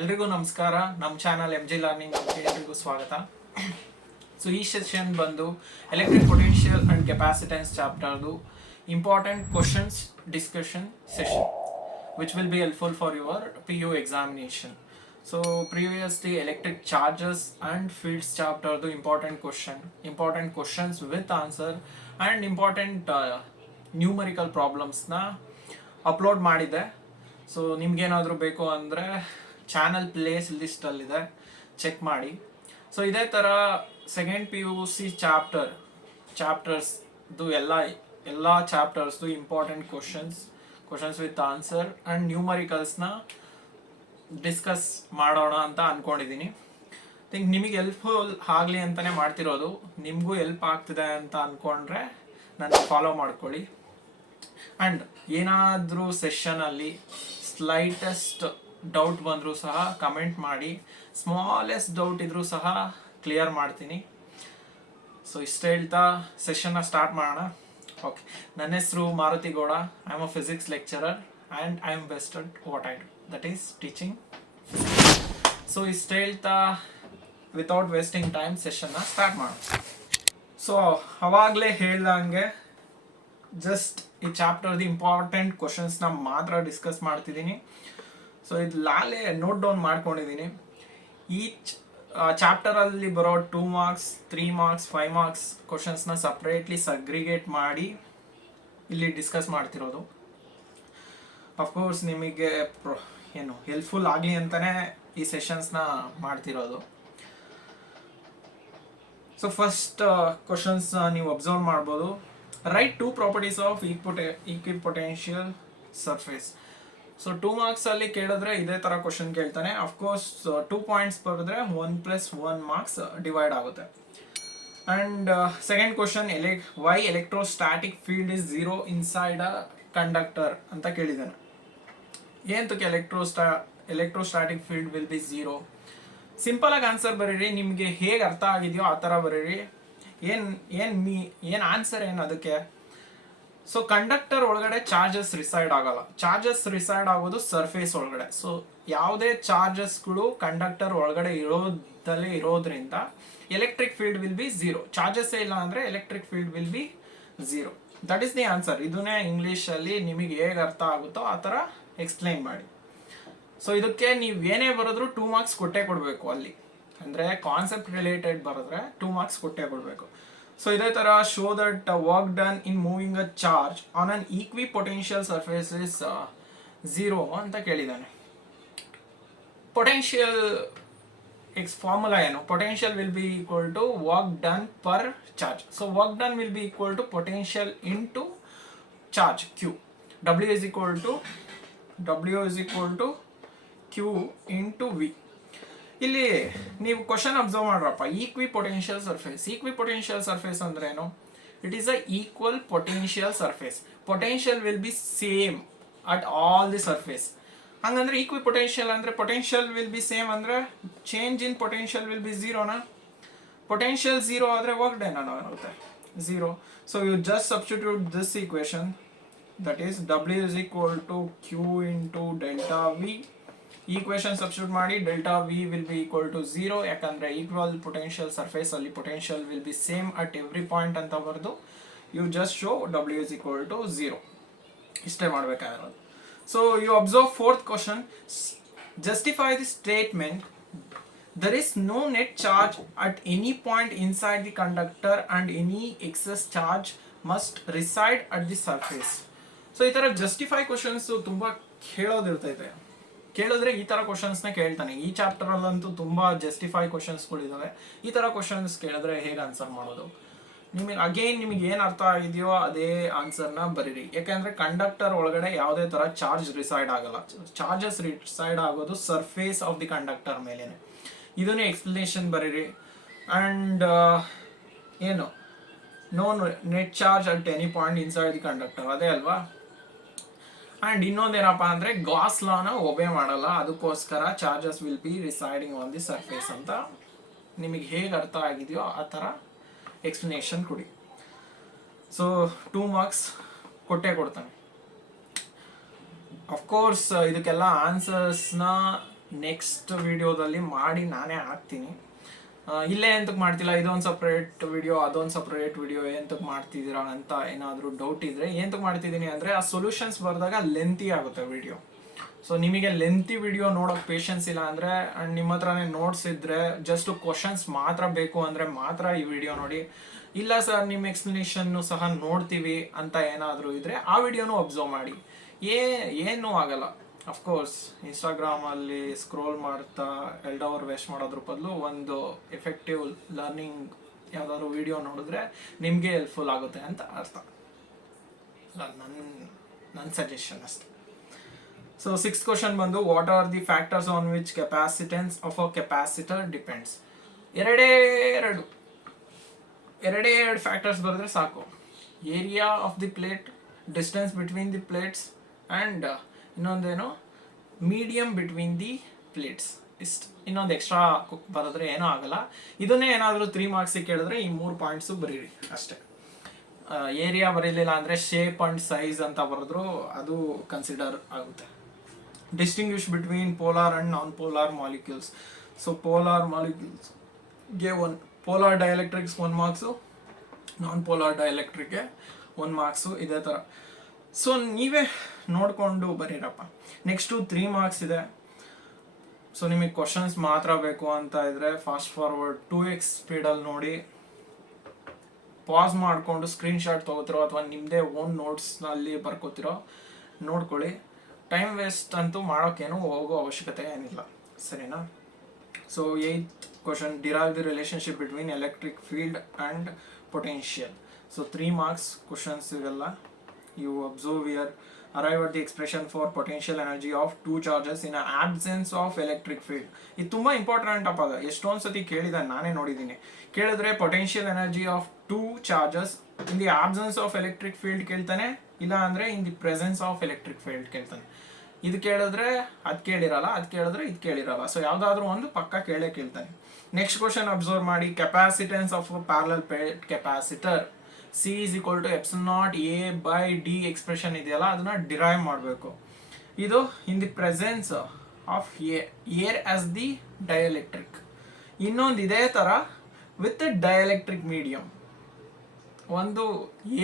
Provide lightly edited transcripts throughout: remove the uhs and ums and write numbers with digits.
ಎಲ್ರಿಗೂ ನಮಸ್ಕಾರ. ನಮ್ಮ ಚಾನಲ್ MG ಲರ್ನಿಂಗ್ ಎಲ್ರಿಗೂ ಸ್ವಾಗತ. ಸೊ ಈ ಸೆಷನ್ ಬಂದು ಎಲೆಕ್ಟ್ರಿಕ್ ಪೊಟೆನ್ಷಿಯಲ್ ಅಂಡ್ ಕೆಪಾಸಿಟೆನ್ಸ್ ಚಾಪ್ಟರ್ದು important questions discussion session which will be helpful for your PU examination. So previously electric charges and fields ಚಾಪ್ಟರ್ದು important questions with answer and important numerical ಪ್ರಾಬ್ಲಮ್ಸ್ನ upload ಮಾಡಿದ್ದೆ. So ನಿಮ್ಗೇನಾದರೂ ಬೇಕು ಅಂದರೆ channel ಪ್ಲೇಸ್ ಲಿಸ್ಟಲ್ಲಿದೆ, check ಮಾಡಿ. ಸೊ ಇದೇ ಥರ ಸೆಕೆಂಡ್ PUC ಚಾಪ್ಟರ್ಸ್ದು ಎಲ್ಲ ಚಾಪ್ಟರ್ಸ್ದು important questions with answer and ನ್ಯೂಮರಿಕಲ್ಸ್ನ ಡಿಸ್ಕಸ್ ಮಾಡೋಣ ಅಂತ ಅಂದ್ಕೊಂಡಿದ್ದೀನಿ. ಥಿಂಕ್ ನಿಮಗೆ ಹೆಲ್ಪ್ಫುಲ್ ಆಗಲಿ ಅಂತಲೇ ಮಾಡ್ತಿರೋದು. ನಿಮಗೂ ಹೆಲ್ಪ್ ಆಗ್ತಿದೆ ಅಂತ ಅಂದ್ಕೊಂಡ್ರೆ ನನ್ನ ಫಾಲೋ ಮಾಡ್ಕೊಳ್ಳಿ. ಆ್ಯಂಡ್ ಏನಾದರೂ ಸೆಷನಲ್ಲಿ ಸ್ಲೈಟೆಸ್ಟ್ ಡೌಟ್ ಬಂದರೂ ಸಹ ಕಮೆಂಟ್ ಮಾಡಿ. ಸ್ಮಾಲೆಸ್ಟ್ ಡೌಟ್ ಇದ್ರೂ ಸಹ ಕ್ಲಿಯರ್ ಮಾಡ್ತೀನಿ. ಸೊ ಇಷ್ಟು ಹೇಳ್ತಾ ಸೆಷನ್ನ ಸ್ಟಾರ್ಟ್ ಮಾಡೋಣ. ಓಕೆ, ನನ್ನ ಹೆಸರು Maruti Gowda. I am a physics lecturer and I am best at what I do, that is teaching. So ಇಷ್ಟು ಹೇಳ್ತಾ ವಿತೌಟ್ ವೇಸ್ಟಿಂಗ್ ಟೈಮ್ ಸೆಷನ್ನ ಸ್ಟಾರ್ಟ್ ಮಾಡೋಣ. ಸೊ ಅವಾಗಲೇ ಹೇಳ್ದಂಗೆ ಜಸ್ಟ್ ಈ ಚಾಪ್ಟರ್ದು ಇಂಪಾರ್ಟೆಂಟ್ ಕ್ವಶನ್ಸ್ನ ಮಾತ್ರ ಡಿಸ್ಕಸ್ ಮಾಡ್ತಿದ್ದೀನಿ. ಸೊ ಇದು ಲಾಲೆ ನೋಟ್ ಡೌನ್ ಮಾಡ್ಕೊಂಡಿದ್ದೀನಿ. ಈ ಚಾಪ್ಟರಲ್ಲಿ ಬರೋ 2 marks 3 marks 5 marks ಕ್ವಶನ್ಸ್ನ separately segregate ಮಾಡಿ ಇಲ್ಲಿ ಡಿಸ್ಕಸ್ ಮಾಡ್ತಿರೋದು. ಅಫ್ಕೋರ್ಸ್ ನಿಮಗೆ ಹೆಲ್ಪ್ಫುಲ್ ಆಗಲಿ ಅಂತಲೇ ಈ ಸೆಷನ್ಸ್ನ ಮಾಡ್ತಿರೋದು. ಸೊ ಫಸ್ಟ್ ಕ್ವಶನ್ಸ್ ನೀವು ಅಬ್ಸರ್ವ್ ಮಾಡ್ಬೋದು. Right 2 properties of equipotential surface. So 2 ಮಾರ್ಕ್ಸಲ್ಲಿ ಕೇಳಿದ್ರೆ ಇದೇ ಥರ ಕ್ವಶನ್ ಕೇಳ್ತಾನೆ. ಅಫ್ಕೋರ್ಸ್ 2 ಪಾಯಿಂಟ್ಸ್ ಬರೆದ್ರೆ 1+1 ಮಾರ್ಕ್ಸ್ ಡಿವೈಡ್ ಆಗುತ್ತೆ. And second question, why electrostatic field is 0 inside a conductor ಅಂತ ಕೇಳಿದ್ದಾನೆ. ಏನಂತಕ್ಕೆ electrostatic field will be 0? Simple ಆಗಿ ಆನ್ಸರ್ ಬರೀರಿ. ನಿಮಗೆ ಹೇಗೆ ಅರ್ಥ ಆಗಿದೆಯೋ ಆ ಥರ ಬರೀರಿ. ಏನು ಆನ್ಸರ್ ಏನು ಅದಕ್ಕೆ? ಸೊ ಕಂಡಕ್ಟರ್ ಒಳಗಡೆ ಚಾರ್ಜಸ್ ರಿಸೈಡ್ ಆಗಲ್ಲ. ಚಾರ್ಜಸ್ ರಿಸೈಡ್ ಆಗೋದು ಸರ್ಫೇಸ್ ಒಳಗಡೆ. ಸೊ ಯಾವುದೇ ಚಾರ್ಜಸ್ಗಳು ಕಂಡಕ್ಟರ್ ಒಳಗಡೆ ಇರೋದ್ರಿಂದ electric field will be 0. Charges ಇಲ್ಲ ಅಂದರೆ electric field will be 0. That is the answer. ಇದನ್ನೇ ಇಂಗ್ಲೀಷಲ್ಲಿ ನಿಮಗೆ ಹೇಗೆ ಅರ್ಥ ಆಗುತ್ತೋ ಆ ಥರ ಎಕ್ಸ್ಪ್ಲೈನ್ ಮಾಡಿ. ಸೊ ಇದಕ್ಕೆ ನೀವು ಏನೇ ಬರೆದ್ರು 2 ಮಾರ್ಕ್ಸ್ ಕೊಟ್ಟೇ ಕೊಡಬೇಕು. ಅಲ್ಲಿ ಅಂದರೆ ಕಾನ್ಸೆಪ್ಟ್ ರಿಲೇಟೆಡ್ ಬರೆದ್ರೆ 2 ಮಾರ್ಕ್ಸ್ ಕೊಟ್ಟೇ ಕೊಡಬೇಕು. ಸೊ ಇದೇ ಥರ show that work done in moving a charge on an equipotential surface is 0 ಅಂತ ಕೇಳಿದ್ದಾನೆ. ಪೊಟೆನ್ಷಿಯಲ್ ಫಾರ್ಮುಲಾ ಏನು? Potential will be equal to work done per charge. So work done will be equal to potential into charge Q. W is equal to Q into V. ಇಲ್ಲಿ ನೀವು question observe ಮಾಡ್ರಪ್ಪ. Equipotential surface ಅಂದ್ರೆ ಏನು? It is a equal potential surface. Potential will be same at all the surface. ಹಂಗಂದ್ರೆ equipotential ಅಂದ್ರೆ potential will be same ಅಂದ್ರೆ change in potential will be 0ನಾ? Potential 0 ಆದರೆ ವರ್ಕ್ ಡನ್ ಆಗುತ್ತೆ 0. So you just substitute this equation, that is W is equal to Q into delta V. Equation substitute ಮಾಡಿ. Delta V will be equal to 0. ಯಾಕಂದರೆ equal potential surface ಅಲ್ಲಿ potential will be same at every point ಅಂತ ಬರೆದು you just show W is equal to 0. ಇಷ್ಟೇ ಮಾಡಬೇಕಾಗಿರೋದು. So you observe fourth question, justify the statement there is no net charge at any point inside the conductor and any excess charge must reside at the surface. So ಈ ಥರ justify questions ತುಂಬ ಕೇಳಿದ್ರೆ ಈ ಥರ ಕ್ವಶನ್ಸ್ನ ಕೇಳ್ತಾನೆ. ಈ ಚಾಪ್ಟರಲ್ಲಂತೂ ತುಂಬ ಜಸ್ಟಿಫೈ ಕ್ವಶನ್ಸ್ಗಳಿದ್ದಾವೆ. ಈ ಥರ ಕ್ವಶನ್ಸ್ ಕೇಳಿದ್ರೆ ಹೇಗೆ ಆನ್ಸರ್ ಮಾಡೋದು? ನಿಮಗೆ ಏನು ಅರ್ಥ ಆಗಿದೆಯೋ ಅದೇ ಆನ್ಸರ್ನ ಬರೀರಿ. ಯಾಕೆಂದರೆ ಕಂಡಕ್ಟರ್ ಒಳಗಡೆ ಯಾವುದೇ ಥರ ಚಾರ್ಜ್ ರಿಸೈಡ್ ಆಗಲ್ಲ. ಚಾರ್ಜಸ್ ರಿಸೈಡ್ ಆಗೋದು ಸರ್ಫೇಸ್ ಆಫ್ ದಿ ಕಂಡಕ್ಟರ್ ಮೇಲೇ. ಇದನ್ನೇ ಎಕ್ಸ್ಪ್ಲನೇಷನ್ ಬರೀರಿ. ಆ್ಯಂಡ್ ಏನು no net charge at any point inside the conductor, ಅದೇ ಅಲ್ವಾ? ಆ್ಯಂಡ್ ಇನ್ನೊಂದೇನಪ್ಪ ಅಂದರೆ ಗಾಸ್ ಲಾನ ಒಬೆ ಮಾಡಲ್ಲ, ಅದಕ್ಕೋಸ್ಕರ charges will be residing on the surface ಅಂತ ನಿಮಗೆ ಹೇಗೆ ಅರ್ಥ ಆಗಿದೆಯೋ ಆ ಥರ ಎಕ್ಸ್ಪ್ಲನೇಷನ್ ಕೊಡಿ. ಸೊ 2 ಮಾರ್ಕ್ಸ್ ಕೊಡ್ತಾನೆ. ಅಫ್ಕೋರ್ಸ್ ಇದಕ್ಕೆಲ್ಲ ಆನ್ಸರ್ಸ್ನ ನೆಕ್ಸ್ಟ್ ವಿಡಿಯೋದಲ್ಲಿ ಮಾಡಿ ನಾನೇ ಹಾಕ್ತೀನಿ. ಇಲ್ಲೇ ಎಂತಕ್ಕೆ ಮಾಡ್ತಿಲ್ಲ, ಇದೊಂದು ಸಪ್ರೇಟ್ ವಿಡಿಯೋ ಅದೊಂದು ಸಪ್ರೇಟ್ ವಿಡಿಯೋ ಎಂತಕ್ಕೆ ಮಾಡ್ತಿದ್ದೀರಾ ಅಂತ ಏನಾದರೂ ಡೌಟ್ ಇದ್ದರೆ ಎಂತಕ್ಕೆ ಮಾಡ್ತಿದ್ದೀನಿ ಅಂದರೆ ಆ ಸೊಲ್ಯೂಷನ್ಸ್ ಬರೆದಾಗ ಲೆಂತಿ ಆಗುತ್ತೆ ವಿಡಿಯೋ. ಸೊ ನಿಮಗೆ ಲೆಂತಿ ವಿಡಿಯೋ ನೋಡೋಕೆ ಪೇಷನ್ಸ್ ಇಲ್ಲ ಅಂದರೆ ಆ್ಯಂಡ್ ನಿಮ್ಮ ಹತ್ರನೇ ನೋಟ್ಸ್ ಇದ್ದರೆ ಜಸ್ಟ್ ಕ್ವಶನ್ಸ್ ಮಾತ್ರ ಬೇಕು ಅಂದರೆ ಮಾತ್ರ ಈ ವಿಡಿಯೋ ನೋಡಿ. ಇಲ್ಲ ಸರ್ ನಿಮ್ಮ ಎಕ್ಸ್ಪ್ಲನೇಷನ್ನು ಸಹ ನೋಡ್ತೀವಿ ಅಂತ ಏನಾದರೂ ಇದ್ದರೆ ಆ ವಿಡಿಯೋನೂ ಅಬ್ಸರ್ವ್ ಮಾಡಿ, ಏನೂ ಆಗಲ್ಲ. ಅಫ್ಕೋರ್ಸ್ ಇನ್ಸ್ಟಾಗ್ರಾಮಲ್ಲಿ ಸ್ಕ್ರೋಲ್ ಮಾಡ್ತಾ 2 ಅವರ್ ವೇಸ್ಟ್ ಮಾಡೋದ್ರ ಬದಲು ಒಂದು ಎಫೆಕ್ಟಿವ್ ಲರ್ನಿಂಗ್ ಯಾವುದಾದ್ರು ವಿಡಿಯೋ ನೋಡಿದ್ರೆ ನಿಮಗೆ ಹೆಲ್ಪ್ಫುಲ್ ಆಗುತ್ತೆ ಅಂತ ಅರ್ಥ. ನನ್ನ ಸಜೆಷನ್ ಅಷ್ಟೆ. ಸೊ 6th ಕ್ವಶನ್ ಬಂದು what are the factors on which capacitance of a capacitor depends. ಎರಡು ಫ್ಯಾಕ್ಟರ್ಸ್ ಬರೆದ್ರೆ ಸಾಕು. Area of the plate, distance between the plates and ಇನ್ನೊಂದೇನು ಮೀಡಿಯಮ್ ಬಿಟ್ವೀನ್ ದಿ ಪ್ಲೇಟ್ಸ್. ಇಷ್ಟು ಇನ್ನೊಂದು ಎಕ್ಸ್ಟ್ರಾ ಬರೆದ್ರೆ ಏನೂ ಆಗಲ್ಲ. ಇದನ್ನೇ ಏನಾದರೂ 3 ಮಾರ್ಕ್ಸಿಗೆ ಕೇಳಿದ್ರೆ ಈ 3 ಪಾಯಿಂಟ್ಸು ಬರೀರಿ ಅಷ್ಟೇ. ಏರಿಯಾ ಬರೀಲಿಲ್ಲ ಅಂದರೆ ಶೇಪ್ ಆ್ಯಂಡ್ ಸೈಜ್ ಅಂತ ಬರೆದ್ರು ಅದು ಕನ್ಸಿಡರ್ ಆಗುತ್ತೆ. Distinguish between polar and non polar molecules. So polar ಮಾಲಿಕ್ಯೂಲ್ಸ್ಗೆ polar dielectrics 1 marks, non polar ಡೈಎಲೆಕ್ಟ್ರಿಕ್ಗೆ 1 ಮಾರ್ಕ್ಸು, ಇದೇ ಥರ. ಸೊ ನೀವೇ ನೋಡಿಕೊಂಡು ಬರೀರಪ್ಪ. ನೆಕ್ಸ್ಟು 3 ಮಾರ್ಕ್ಸ್ ಇದೆ. ಸೊ ನಿಮಗೆ ಕ್ವಶನ್ಸ್ ಮಾತ್ರ ಬೇಕು ಅಂತ ಇದ್ದರೆ ಫಾಸ್ಟ್ ಫಾರ್ವರ್ಡ್ 2x ಸ್ಪೀಡಲ್ಲಿ ನೋಡಿ, ಪಾಸ್ ಮಾಡಿಕೊಂಡು ಸ್ಕ್ರೀನ್ಶಾಟ್ ತೊಗೋತಿರೋ ಅಥವಾ ನಿಮ್ಮದೇ ಓನ್ ನೋಟ್ಸ್ನಲ್ಲಿ ಬರ್ಕೋತಿರೋ ನೋಡ್ಕೊಳ್ಳಿ. ಟೈಮ್ ವೇಸ್ಟ್ ಅಂತೂ ಮಾಡೋಕ್ಕೇನು ಹೋಗೋ ಅವಶ್ಯಕತೆ ಏನಿಲ್ಲ, ಸರಿನಾ? So 8th question, derive the relationship between electric field and potential. So 3 marks questions ಇವೆಲ್ಲ. You observe here, arrive at the expression for potential energy of 2 charges in absence of electric field. ಇದು ತುಂಬ important ಅಪ್ಪ. ಎಷ್ಟೊಂದು ಸತಿ ಕೇಳಿದೆ, ನಾನೇ ನೋಡಿದ್ದೀನಿ. ಕೇಳಿದ್ರೆ potential energy of 2 charges in the absence of electric field ಕೇಳ್ತಾನೆ, ಇಲ್ಲ ಅಂದರೆ in the presence of electric field ಕೇಳ್ತಾನೆ. ಇದು ಕೇಳಿದ್ರೆ ಅದು ಕೇಳಿರಲ್ಲ, ಅದು ಕೇಳಿದ್ರೆ ಇದು ಕೇಳಿರಲ್ಲ. ಸೊ ಯಾವುದಾದ್ರೂ ಒಂದು ಪಕ್ಕ ಕೇಳ್ತಾನೆ. ನೆಕ್ಸ್ಟ್ ಕ್ವಶನ್ ಅಬ್ಸರ್ವ್ ಮಾಡಿ, capacitance of parallel plate capacitor C is equal to epsilon naught A by D expression ಇದೆಯಲ್ಲ ಅದನ್ನ ಡಿರೈವ್ ಮಾಡಬೇಕು. ಇದು in the presence of air as the dielectric. ಇನ್ನೊಂದು ಇದೇ ಥರ ವಿತ್ ಡೈಎಲೆಕ್ಟ್ರಿಕ್ ಮೀಡಿಯಮ್. ಒಂದು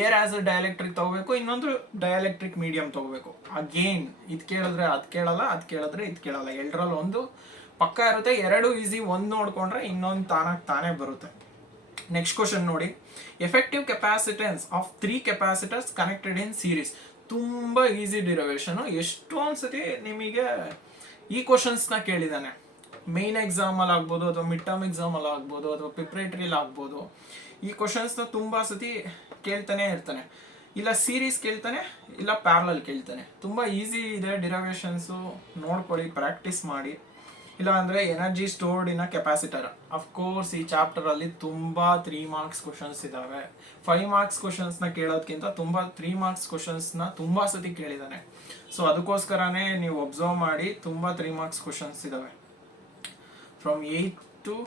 ಏರ್ ಆಸ್ ಅ ಡೈಎಲೆಕ್ಟ್ರಿಕ್ ತಗೋಬೇಕು, ಇನ್ನೊಂದು ಡೈಎಲೆಕ್ಟ್ರಿಕ್ ಮೀಡಿಯಮ್ ತಗೋಬೇಕು. ಅಗೇನ್ ಇದು ಕೇಳಿದ್ರೆ ಅದು ಕೇಳಲ್ಲ, ಅದು ಕೇಳಿದ್ರೆ ಇದು ಕೇಳಲ್ಲ. ಎರಡರಲ್ಲಿ ಒಂದು ಪಕ್ಕ ಇರುತ್ತೆ. ಎರಡು ಈಸಿ, ಒಂದು ನೋಡ್ಕೊಂಡ್ರೆ ಇನ್ನೊಂದು ತಾನೇ ಬರುತ್ತೆ. ನೆಕ್ಸ್ಟ್ ಕ್ವಶನ್ ನೋಡಿ, effective capacitance of 3 capacitors connected in series. ತುಂಬ ಈಸಿ ಡಿರೈವೇಷನು. ಎಷ್ಟೊಂದು ಸತಿ ನಿಮಗೆ ಈ ಕ್ವಶನ್ಸ್ನ ಕೇಳಿದ್ದಾನೆ. ಮೇನ್ ಎಕ್ಸಾಮಲ್ಲಿ ಆಗ್ಬೋದು, ಅಥವಾ ಮಿಡ್ ಟರ್ಮ್ ಎಕ್ಸಾಮಲ್ಲಿ ಆಗ್ಬೋದು, ಅಥವಾ ಪ್ರಿಪ್ರೇಟರಿಲಿ ಆಗ್ಬೋದು. ಈ ಕ್ವಶನ್ಸ್ನ ತುಂಬ ಸತಿ ಕೇಳ್ತಾನೆ ಇರ್ತಾನೆ. ಇಲ್ಲ ಸೀರೀಸ್ ಕೇಳ್ತಾನೆ, ಇಲ್ಲ ಪ್ಯಾರಲಲ್ ಕೇಳ್ತಾನೆ. ತುಂಬ ಈಸಿ ಇದೆ ಡಿರೈವೇಷನ್ಸು, ನೋಡ್ಕೊಳ್ಳಿ, ಪ್ರಾಕ್ಟೀಸ್ ಮಾಡಿ. ಇಲ್ಲ ಅಂದರೆ energy stored in a capacitor. Of course ಈ ಚಾಪ್ಟರಲ್ಲಿ ತುಂಬ 3 ಮಾರ್ಕ್ಸ್ ಕ್ವಶನ್ಸ್ ಇದ್ದಾವೆ. 5 ಮಾರ್ಕ್ಸ್ ಕ್ವಶನ್ಸ್ನ ಕೇಳೋದಕ್ಕಿಂತ 3 ಮಾರ್ಕ್ಸ್ ಕ್ವಶನ್ಸ್ನ ತುಂಬ ಸತಿ ಕೇಳಿದ್ದಾನೆ. ಸೊ ಅದಕ್ಕೋಸ್ಕರನೇ ನೀವು ಅಬ್ಸರ್ವ್ ಮಾಡಿ, ತುಂಬ 3 ಮಾರ್ಕ್ಸ್ ಕ್ವಶನ್ಸ್ ಇದ್ದಾವೆ. ಫ್ರಮ್ 8th to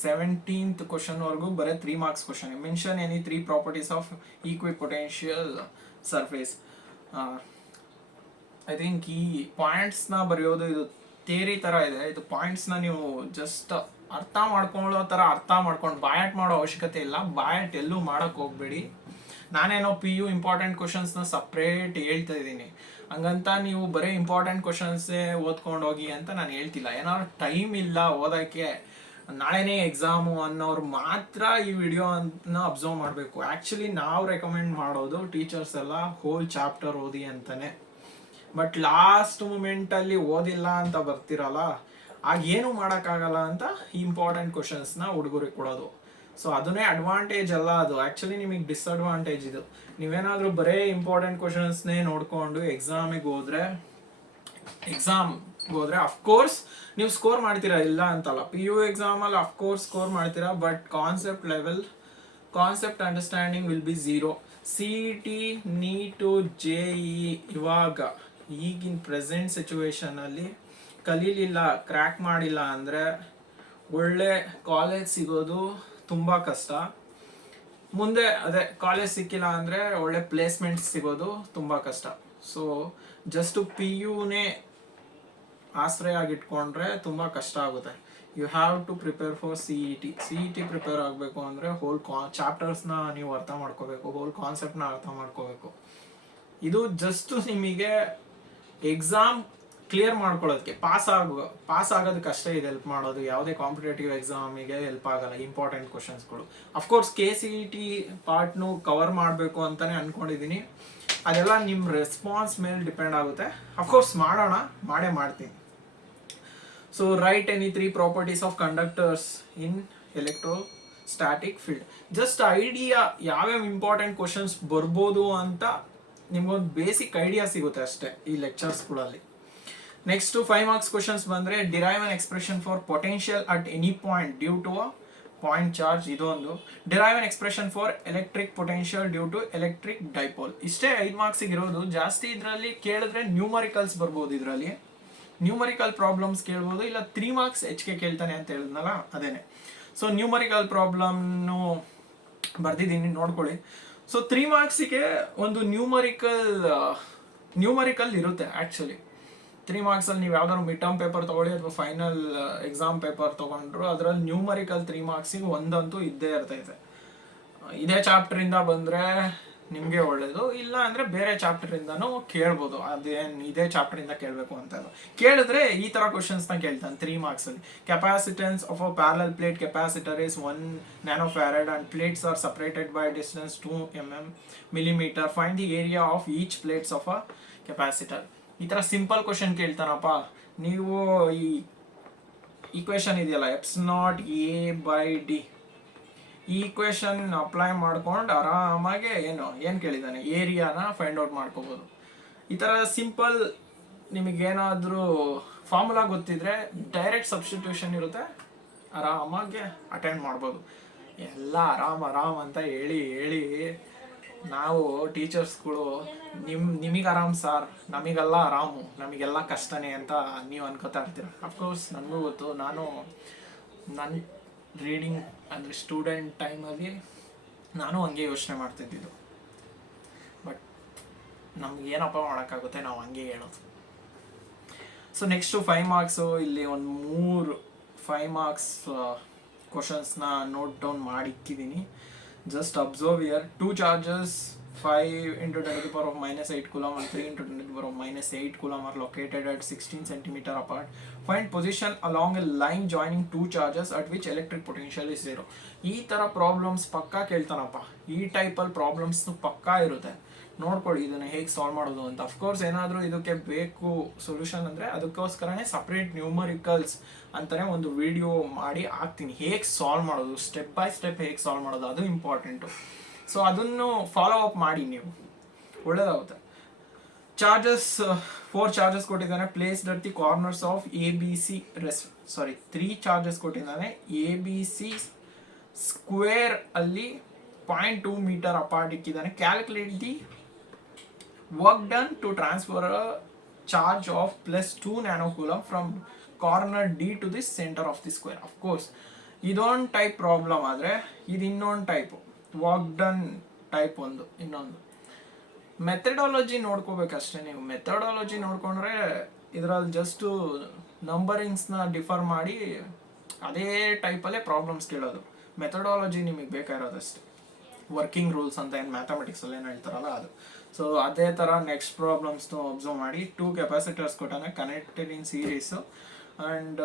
17th ಕ್ವಶನ್ವರೆಗೂ ಬರೀ 3 marks question. Mention any 3 properties of equipotential surface. I think ಈ ಪಾಯಿಂಟ್ಸ್ನ ಬರೆಯೋದು ಇದು ಥಿಯರಿ ಥರ ಇದೆ. ಇದು ಪಾಯಿಂಟ್ಸ್ನ ನೀವು ಜಸ್ಟ್ ಅರ್ಥ ಮಾಡ್ಕೊಳ್ಳೋ ಥರ ಅರ್ಥ ಮಾಡ್ಕೊಂಡು ಬಾಯಟ್ ಮಾಡೋ ಅವಶ್ಯಕತೆ ಇಲ್ಲ. ಬಾಯಟ್ ಎಲ್ಲೂ ಮಾಡೋಕ್ಕೆ ಹೋಗಬೇಡಿ. ನಾನೇನೋ PU ಇಂಪಾರ್ಟೆಂಟ್ ಕ್ವಶನ್ಸ್ನ ಸಪ್ರೇಟ್ ಹೇಳ್ತಾ ಇದ್ದೀನಿ. ಹಂಗಂತ ನೀವು ಬರೀ ಇಂಪಾರ್ಟೆಂಟ್ ಕ್ವಶನ್ಸೇ ಓದ್ಕೊಂಡು ಹೋಗಿ ಅಂತ ನಾನು ಹೇಳ್ತಿಲ್ಲ. ಏನಾದ್ರು ಟೈಮ್ ಇಲ್ಲ ಓದೋಕ್ಕೆ, ನಾಳೆನೇ ಎಕ್ಸಾಮು ಅನ್ನೋರು ಮಾತ್ರ ಈ ವಿಡಿಯೋನ ಅಬ್ಸರ್ವ್ ಮಾಡಬೇಕು. ಆ್ಯಕ್ಚುಲಿ ನಾವು ರೆಕಮೆಂಡ್ ಮಾಡೋದು ಟೀಚರ್ಸ್ ಎಲ್ಲ ಹೋಲ್ ಚಾಪ್ಟರ್ ಓದಿ ಅಂತಾನೆ. ಬಟ್ ಲಾಸ್ಟ್ ಮೂಮೆಂಟಲ್ಲಿ ಓದಿಲ್ಲ ಅಂತ ಬರ್ತಿರಲ್ಲ, ಆಗ ಏನು ಮಾಡೋಕ್ಕಾಗಲ್ಲ ಅಂತ ಇಂಪಾರ್ಟೆಂಟ್ ಕ್ವಶನ್ಸ್ನ ಹುಡುಗರಿಗೆ ಕೊಡೋದು. ಸೊ ಅದನ್ನೇ ಅಡ್ವಾಂಟೇಜ್ ಅಲ್ಲ, ಅದು ಆ್ಯಕ್ಚುಲಿ ನಿಮಗೆ ಡಿಸ್ಅಡ್ವಾಂಟೇಜ್. ಇದು ನೀವೇನಾದರೂ ಬರೀ ಇಂಪಾರ್ಟೆಂಟ್ ಕ್ವಶನ್ಸ್ನೇ ನೋಡಿಕೊಂಡು ಎಕ್ಸಾಮಿಗೆ ಹೋದರೆ ಅಫ್ಕೋರ್ಸ್ ನೀವು ಸ್ಕೋರ್ ಮಾಡ್ತೀರಾ, ಇಲ್ಲ ಅಂತಲ್ಲ. PU ಎಕ್ಸಾಮಲ್ಲಿ ಅಫ್ಕೋರ್ಸ್ ಸ್ಕೋರ್ ಮಾಡ್ತೀರಾ, but concept understanding will be 0. CET, NEET, JEE ಇವಾಗ ಈಗಿನ ಪ್ರೆಸೆಂಟ್ ಸಿಚುವೇಶನಲ್ಲಿ ಕಲೀಲಿಲ್ಲ, ಕ್ರ್ಯಾಕ್ ಮಾಡಿಲ್ಲ ಅಂದರೆ ಒಳ್ಳೆ ಕಾಲೇಜ್ ಸಿಗೋದು ತುಂಬ ಕಷ್ಟ. ಮುಂದೆ ಅದೇ ಕಾಲೇಜ್ ಸಿಕ್ಕಿಲ್ಲ ಅಂದರೆ ಒಳ್ಳೆ ಪ್ಲೇಸ್ಮೆಂಟ್ಸ್ ಸಿಗೋದು ತುಂಬ ಕಷ್ಟ. ಸೊ ಜಸ್ಟ್ PUನೇ ಆಶ್ರಯ ಆಗಿಟ್ಕೊಂಡ್ರೆ ತುಂಬ ಕಷ್ಟ ಆಗುತ್ತೆ. You have to prepare for CET prepare ಆಗಬೇಕು ಅಂದರೆ ಹೋಲ್ ಚಾಪ್ಟರ್ಸ್ನ ನೀವು ಅರ್ಥ ಮಾಡ್ಕೋಬೇಕು, ಹೋಲ್ ಕಾನ್ಸೆಪ್ಟ್ನ ಅರ್ಥ ಮಾಡ್ಕೋಬೇಕು. ಇದು ಜಸ್ಟ್ ನಿಮಗೆ ಎಕ್ಸಾಮ್ ಕ್ಲಿಯರ್ ಮಾಡ್ಕೊಳ್ಳೋದಕ್ಕೆ, ಪಾಸ್ ಆಗೋದಕ್ಕೆ ಅಷ್ಟೇ ಇದು ಹೆಲ್ಪ್ ಮಾಡೋದು. ಯಾವುದೇ ಕಾಂಪಿಟೇಟಿವ್ ಎಕ್ಸಾಮಿಗೆ ಹೆಲ್ಪ್ ಆಗಲ್ಲ ಇಂಪಾರ್ಟೆಂಟ್ ಕ್ವಶನ್ಸ್ಗಳು. ಅಫ್ಕೋರ್ಸ್ KCET ಪಾರ್ಟ್ನು ಕವರ್ ಮಾಡಬೇಕು ಅಂತಲೇ ಅಂದ್ಕೊಂಡಿದ್ದೀನಿ. ಅದೆಲ್ಲ ನಿಮ್ಮ ರೆಸ್ಪಾನ್ಸ್ ಮೇಲೆ ಡಿಪೆಂಡ್ ಆಗುತ್ತೆ. ಅಫ್ಕೋರ್ಸ್ ಮಾಡೇ ಮಾಡ್ತೀನಿ. So write any 3 properties of conductors in electrostatic field. Just idea ಯಾವ್ಯಾವ ಇಂಪಾರ್ಟೆಂಟ್ ಕ್ವಶನ್ಸ್ ಬರ್ಬೋದು ಅಂತ ನಿಮ್ಗೊಂದು ಬೇಸಿಕ್ ಐಡಿಯಾ ಸಿಗುತ್ತೆ ಅಷ್ಟೇ ಈ ಲೆಕ್ಚರ್ಸ್ಗಳಲ್ಲಿ. ನೆಕ್ಸ್ಟ್ 5 ಮಾರ್ಕ್ಸ್ ಕ್ವಶನ್ಸ್ ಬಂದರೆ derive an expression for potential at any point due to a point charge. ಇದೊಂದು derive an expression for electric potential due to electric dipole. ಇಷ್ಟೇ 5 ಮಾರ್ಕ್ಸಿಗೆ ಇರೋದು. ಜಾಸ್ತಿ ಇದರಲ್ಲಿ ಕೇಳಿದ್ರೆ ನ್ಯೂಮರಿಕಲ್ಸ್ ಬರ್ಬೋದು. ಇದರಲ್ಲಿ ನ್ಯೂಮರಿಕಲ್ ಪ್ರಾಬ್ಲಮ್ಸ್ ಕೇಳ್ಬೋದು, ಇಲ್ಲ 3 ಮಾರ್ಕ್ಸ್ ಹೆಚ್ಚಿಗೆ ಕೇಳ್ತಾನೆ ಅಂತ ಹೇಳಿದ್ನಲ್ಲ ಅದೇನೆ. ಸೊ ನ್ಯೂಮರಿಕಲ್ ಪ್ರಾಬ್ಲಮ್ನು ಬರ್ದಿದ್ದೀನಿ, ನೋಡ್ಕೊಳ್ಳಿ. ಸೊ 3 ಮಾರ್ಕ್ಸಿಗೆ ಒಂದು ನ್ಯೂಮರಿಕಲ್ ಇರುತ್ತೆ ಆ್ಯಕ್ಚುಲಿ. 3 ಮಾರ್ಕ್ಸಲ್ಲಿ ನೀವು ಯಾವ್ದಾದ್ರು ಮಿಡ್ ಟರ್ಮ್ ಪೇಪರ್ ತೊಗೊಳ್ಳಿ ಅಥವಾ ಫೈನಲ್ ಎಕ್ಸಾಮ್ ಪೇಪರ್ ತೊಗೊಂಡ್ರು, ಅದರಲ್ಲಿ ನ್ಯೂಮರಿಕಲ್ 3 ಮಾರ್ಕ್ಸಿಗೆ ಒಂದಂತೂ ಇದ್ದೇ ಇರ್ತೈತೆ. ಇದೇ ಚಾಪ್ಟರಿಂದ ಬಂದರೆ ನಿಮಗೆ ಒಳ್ಳೇದು, ಇಲ್ಲ ಅಂದರೆ ಬೇರೆ ಚಾಪ್ಟರಿಂದನೂ ಕೇಳ್ಬೋದು. ಅದೇನು ಇದೇ ಚಾಪ್ಟರಿಂದ ಕೇಳಬೇಕು ಅಂತ ಇಲ್ಲ. ಕೇಳಿದ್ರೆ ಈ ಥರ ಕ್ವಶನ್ಸ್ನ ಕೇಳ್ತಾನೆ 3 ಮಾರ್ಕ್ಸಲ್ಲಿ. Capacitance of a parallel plate capacitor is 1 nanofarad and plates are separated by distance 2 mm. Find the area of each plates of a capacitor. ಈ ಥರ ಸಿಂಪಲ್ ಕ್ವಶನ್ ಕೇಳ್ತಾನಪ್ಪ. ನೀವು ಈ ಈಕ್ವೇಷನ್ ಇದೆಯಲ್ಲ ε0A/d, ಈ ಈಕ್ವೇಷನ್ ಅಪ್ಲೈ ಮಾಡ್ಕೊಂಡು ಆರಾಮಾಗಿ ಏನು ಕೇಳಿದ್ದಾನೆ ಏರಿಯಾನ ಫೈಂಡ್ ಔಟ್ ಮಾಡ್ಕೋಬೋದು. ಈ ಥರ ಸಿಂಪಲ್ ನಿಮಗೇನಾದರೂ ಫಾರ್ಮುಲಾ ಗೊತ್ತಿದ್ರೆ ಡೈರೆಕ್ಟ್ ಸಬ್ಸ್ಟಿಟ್ಯೂಷನ್ ಇರುತ್ತೆ, ಆರಾಮಾಗಿ ಅಟೆಂಡ್ ಮಾಡ್ಬೋದು. ಎಲ್ಲ ಆರಾಮ್ ಅಂತ ಹೇಳಿ ನಾವು ಟೀಚರ್ಸ್ಗಳು ನಿಮಗೆ ಆರಾಮ್ ಸಾರ್, ನಮಗೆಲ್ಲ ಆರಾಮು, ನಮಗೆಲ್ಲ ಕಷ್ಟನೇ ಅಂತ ನೀವು ಅನ್ಕೋತಾ ಇರ್ತೀರ. ಅಫ್ಕೋರ್ಸ್ ನನಗೂ ಗೊತ್ತು. ನನ್ನ ರೀಡಿಂಗ್ ಅಂದರೆ ಸ್ಟೂಡೆಂಟ್ ಟೈಮಲ್ಲಿ ನಾನು ಹಂಗೆ ಯೋಚನೆ ಮಾಡ್ತಿದ್ದಿದ್ದು. ಬಟ್ ನಮ್ಗೆ ಏನಪ್ಪ ಮಾಡೋಕ್ಕಾಗುತ್ತೆ, ನಾವು ಹಂಗೆ ಹೇಳೋದು. So next 5 marks. ಇಲ್ಲಿ ಒಂದು 3 5 ಮಾರ್ಕ್ಸ್ ಕ್ವಶನ್ಸ್ನ ನೋಟ್ ಡೌನ್ ಮಾಡಿಕ್ಕಿದ್ದೀನಿ. Just observe here. 2 charges 5 × 10⁻⁸ coulomb and 3 × 10⁻⁸ coulomb are located at 16 cm apart. Find position along a line joining 2 charges at which electric potential is 0. ಈ ಥರ ಪ್ರಾಬ್ಲಮ್ಸ್ ಪಕ್ಕಾ ಕೇಳ್ತಾನಪ್ಪ. ಈ ಟೈಪಲ್ಲಿ ಪ್ರಾಬ್ಲಮ್ಸ್ನು ಪಕ್ಕಾ ಇರುತ್ತೆ. ನೋಡ್ಕೊಳ್ಳಿ ಇದನ್ನು ಹೇಗೆ ಸಾಲ್ವ್ ಮಾಡೋದು ಅಂತ. ಅಫ್ಕೋರ್ಸ್ ಏನಾದರೂ ಇದಕ್ಕೆ ಬೇಕು ಸೊಲ್ಯೂಷನ್ ಅಂದರೆ ಅದಕ್ಕೋಸ್ಕರನೇ ಸಪ್ರೇಟ್ ನ್ಯೂಮರಿಕಲ್ಸ್ ಅಂತಲೇ ಒಂದು ವಿಡಿಯೋ ಮಾಡಿ ಹಾಕ್ತೀನಿ. ಹೇಗೆ ಸಾಲ್ವ್ ಮಾಡೋದು, ಸ್ಟೆಪ್ ಬೈ ಸ್ಟೆಪ್ ಹೇಗೆ ಸಾಲ್ವ್ ಮಾಡೋದು, ಅದು ಇಂಪಾರ್ಟೆಂಟು. ಸೊ ಅದನ್ನು ಫಾಲೋ ಅಪ್ ಮಾಡಿ, ನೀವು ಒಳ್ಳೆಯದಾಗುತ್ತೆ. ಚಾರ್ಜಸ್ 4 ಚಾರ್ಜಸ್ ಕೊಟ್ಟಿದ್ದಾನೆ. Placed at the corners of ABC 3 charges ಕೊಟ್ಟಿದ್ದಾನೆ. ABC ಸ್ಕ್ವೇರ್ ಅಲ್ಲಿ 0.2 ಮೀಟರ್ ಅಪಾರ್ಟ್ ಇಕ್ಕಿದ್ದಾನೆ. Calculate the work done to transfer a charge of +2 nanocoulomb from corner D to the centre of the square. Of course ಇದೊಂದು type problem ಆದರೆ ಇದು ಇನ್ನೊಂದು type, work done type ಒಂದು. ಇನ್ನೊಂದು methodology ನೋಡ್ಕೋಬೇಕಷ್ಟೇ. ನೀವು methodology ನೋಡ್ಕೊಂಡ್ರೆ ಇದರಲ್ಲಿ ಜಸ್ಟು ನಂಬರಿಂಗ್ಸ್ನ ಡಿಫರ್ ಮಾಡಿ ಅದೇ ಟೈಪಲ್ಲೇ ಪ್ರಾಬ್ಲಮ್ಸ್ ಕೇಳೋದು. ಮೆಥಡಾಲಜಿ ನಿಮಗೆ ಬೇಕಾಗಿರೋದಷ್ಟೇ. ವರ್ಕಿಂಗ್ ರೂಲ್ಸ್ ಅಂತ ಏನು ಮ್ಯಾಥಮೆಟಿಕ್ಸಲ್ಲಿ ಏನು ಹೇಳ್ತಾರಲ್ಲ ಅದು. ಸೊ ಅದೇ ಥರ ನೆಕ್ಸ್ಟ್ ಪ್ರಾಬ್ಲಮ್ಸ್ನು ಅಬ್ಸರ್ವ್ ಮಾಡಿ. 2 ಕೆಪಾಸಿಟರ್ಸ್ ಕೊಟ್ಟಾನೆ connected in series and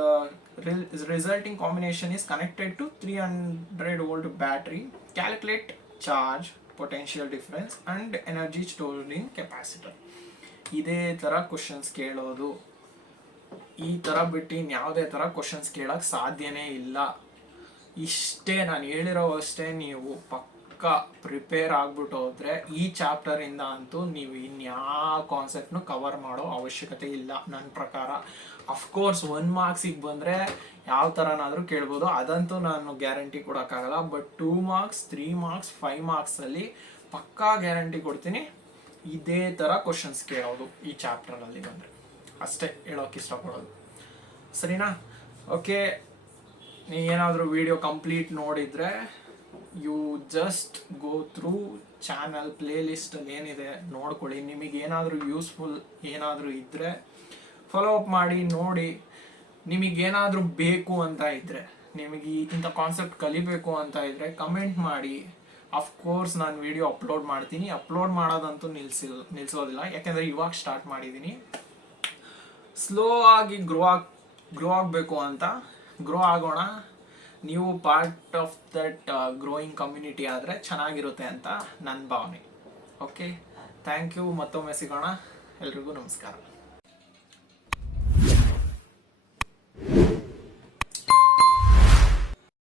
resulting combination is connected to 300 volt battery. Calculate charge, potential difference and energy stored in capacitor. ಇದೇ ಥರ ಕ್ವಶನ್ಸ್ ಕೇಳೋದು. ಈ ಥರ ಬಿಟ್ಟು ಇನ್ಯಾವುದೇ ಥರ ಕ್ವಶನ್ಸ್ ಕೇಳೋಕ್ಕೆ ಸಾಧ್ಯನೇ ಇಲ್ಲ. ಇಷ್ಟೇ ನಾನು ಹೇಳಿರೋ ಅಷ್ಟೇ. ನೀವು ಪಕ್ಕ ಪ್ರಿಪೇರ್ ಆಗ್ಬಿಟ್ಟು ಹೋದರೆ ಈ ಚಾಪ್ಟರಿಂದ ಅಂತೂ ನೀವು ಇನ್ಯಾವ ಕಾನ್ಸೆಪ್ಟ್ನು ಕವರ್ ಮಾಡೋ ಅವಶ್ಯಕತೆ ಇಲ್ಲ ನನ್ನ ಪ್ರಕಾರ. ಅಫ್ಕೋರ್ಸ್ 1 ಮಾರ್ಕ್ಸಿಗೆ ಬಂದರೆ ಯಾವ ಥರನಾದರೂ ಕೇಳ್ಬೋದು, ಅದಂತೂ ನಾನು ಗ್ಯಾರಂಟಿ ಕೊಡೋಕ್ಕಾಗಲ್ಲ. ಬಟ್ 2 ಮಾರ್ಕ್ಸ್ 3 ಮಾರ್ಕ್ಸ್ 5 ಮಾರ್ಕ್ಸಲ್ಲಿ ಪಕ್ಕಾ ಗ್ಯಾರಂಟಿ ಕೊಡ್ತೀನಿ ಇದೇ ಥರ ಕ್ವಶನ್ಸ್ ಕೇಳೋದು ಈ ಚಾಪ್ಟರಲ್ಲಿ ಬಂದರೆ. ಅಷ್ಟೇ ಹೇಳೋಕ್ಕೆ ಇಷ್ಟಪಡೋದು. ಸರಿನಾ? ಓಕೆ, ನೀವೇನಾದರೂ ವಿಡಿಯೋ ಕಂಪ್ಲೀಟ್ ನೋಡಿದರೆ you just go through channel ಪ್ಲೇಲಿಸ್ಟಲ್ಲಿ ಏನಿದೆ ನೋಡ್ಕೊಳ್ಳಿ. ನಿಮಗೇನಾದರೂ ಯೂಸ್ಫುಲ್ ಏನಾದರೂ ಇದ್ದರೆ ಫಾಲೋ ಅಪ್ ಮಾಡಿ ನೋಡಿ. ನಿಮಗೇನಾದರೂ ಬೇಕು ಅಂತ ಇದ್ದರೆ, ನಿಮಗೆ ಇಂಥ ಕಾನ್ಸೆಪ್ಟ್ ಕಲಿಬೇಕು ಅಂತ ಇದ್ದರೆ ಕಮೆಂಟ್ ಮಾಡಿ. ಅಫ್ಕೋರ್ಸ್ ನಾನು ವಿಡಿಯೋ ಅಪ್ಲೋಡ್ ಮಾಡ್ತೀನಿ. ಅಪ್ಲೋಡ್ ಮಾಡೋದಂತೂ ನಿಲ್ಲಿಸೋದಿಲ್ಲ, ಯಾಕೆಂದರೆ ಇವಾಗ ಸ್ಟಾರ್ಟ್ ಮಾಡಿದ್ದೀನಿ. ಸ್ಲೋ ಆಗಿ ಗ್ರೋ ಆಗಬೇಕು ಅಂತ. ಗ್ರೋ ಆಗೋಣ. ನೀವು part of that growing community ಆದರೆ ಚೆನ್ನಾಗಿರುತ್ತೆ ಅಂತ ನನ್ನ ಭಾವನೆ. Okay, thank you. ಮತ್ತೊಮ್ಮೆ ಸಿಗೋಣ. ಎಲ್ರಿಗೂ ನಮಸ್ಕಾರ.